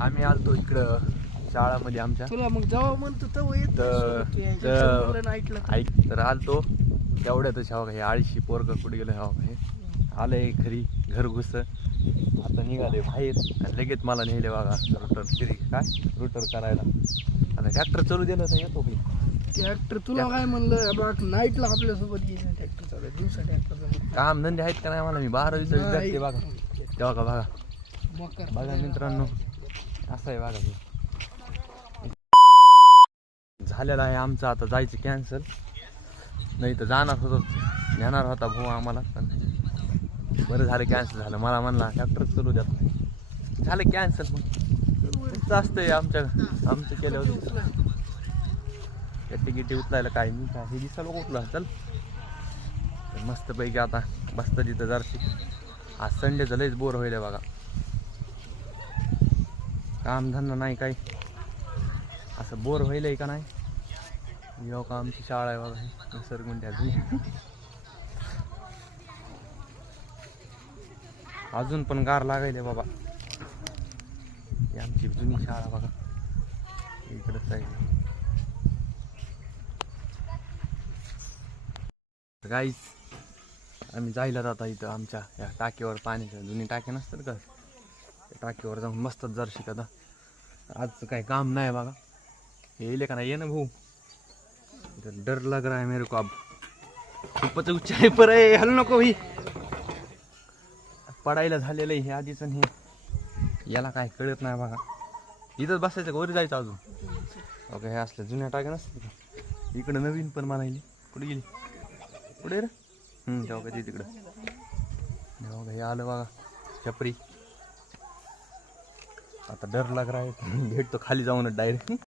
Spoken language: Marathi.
आम्ही आलतो इकडं शाळामध्ये आमच्या. तुला मग जेव्हा म्हणतो तेव्हा येत ऐक तर आलतो तेवढ्यातच हवा हे आळशी पोरग कुठे गेलं हवा हे आलंय घरी घर घुस आता निघाले बाहेर आणि लगेच मला नेले बघा रोटर फिरी काय रोटर करायला. आता ट्रॅक्टर चालू दिलं तर येतो की ट्रॅक्टर. तुला काय म्हणलं बघ नाईटला आपल्यासोबत येईल ट्रॅक्टर चालू दिवसा ट्रॅक्टर काम धंदे आहेत का नाही मला मी 12वीचा विद्यार्थी बघा तेव्हा का बघा बघा मित्रांनो असं आहे बघा. झालेलं आहे आमचं आता जायचं कॅन्सल नाही तर जाणार होतो नेणार होता भाऊ आम्हाला पण बरं झालं कॅन्सल झालं. मला म्हणला ट्रॅक्टर चालू द्यात झालं कॅन्सल. मग असतंय आमचं केल्यावर गिट्टी उचलायला काय नाही काय हे दिसायला उठला चल मस्तपैकी आता बसतं तिथं जरशी. आज संडेचं लयच बोर होईल बघा कामधंदा नाही काही असं बोर होईल का नाही. येऊ का आमची शाळा आहे बघा निसर्गुंड्या अजून पण गार लागायले बाबा. ही आमची जुनी शाळा बघा इकडंच आहे. गाईस आम्ही जायला जाता इथं आमच्या या टाकीवर पाण्याच्या जुनी टाकी नसतात का त्या टाकीवर जाऊन मस्तच जर शिकत. आज काही काम नाही बघा येईल का नाही ये ना भाऊ डर लग रहा है मेरे को अब खूपच उंचाई पर आहे हल नको ही पडायला झालेलं आहे हे आधीच हे याला काय कळत नाही बघा. इथंच बसायचं का वर जायचं अजून ओके हे असल्या जुन्या टाक्या नसतात का इकडं नवीन पण म्हणायली कुठे गेली पुढे रे तेव्हा कधी तिकडं तेव्हा हे आलं बघा छपरी. आता डर लाग रहा है भेटतो खाली जाऊन डायरेक्ट.